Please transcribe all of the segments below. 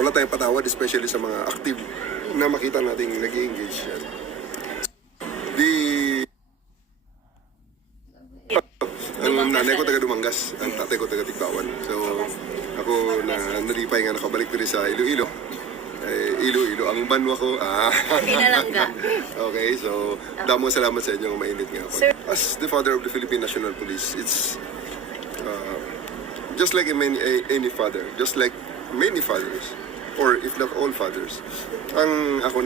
wala tayong patawad, especially sa mga active na makita nating nag-engage yan. Ang nanay ko taga Dumangas, ang tatay ko taga Tigbawan. So, ako na nalipay nga nakabalik rin sa Iloilo. Iloilo, ang banwa ko, Pinalangga. Okay, so, damo salamat sa inyo, mainit nga ako. As the father of the Philippine National Police, it's just like any father, just like many fathers, or if not all fathers, ang akon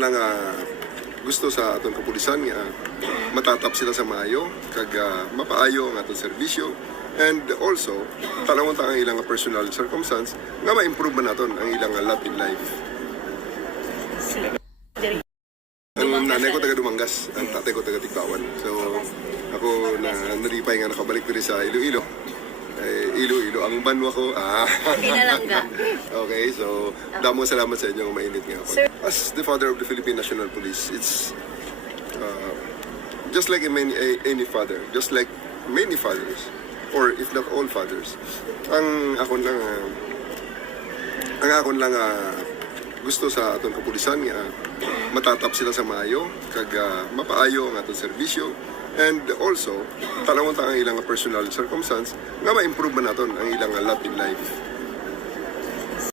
lang gusto sa atong kapulisan nga matatap sila sa maayo kag mapaayo ang atong serbisyo, and also tanawon ta ang ilang personal circumstance nga ma-improve man naton ang ilang lot in life. Ang nanay ko taga Dumangas, ang tatay ko taga Tigbawan. So ako na nalipay nga nakabalik rin sa Iloilo. Iloilo, ang banwa ko, Pinalangga. Okay, so damo salamat sa inyo, mainit nga ako. As the father of the Philippine National Police, it's just like any father, just like many fathers, or if not all fathers, ang akon lang gusto sa atong kapulisan nga matatap sila sa maayo kag mapaayo ang atong serbisyo, and also tanawon ta ang ilang personal circumstance nga ma-improve man naton ang ilang lot in life.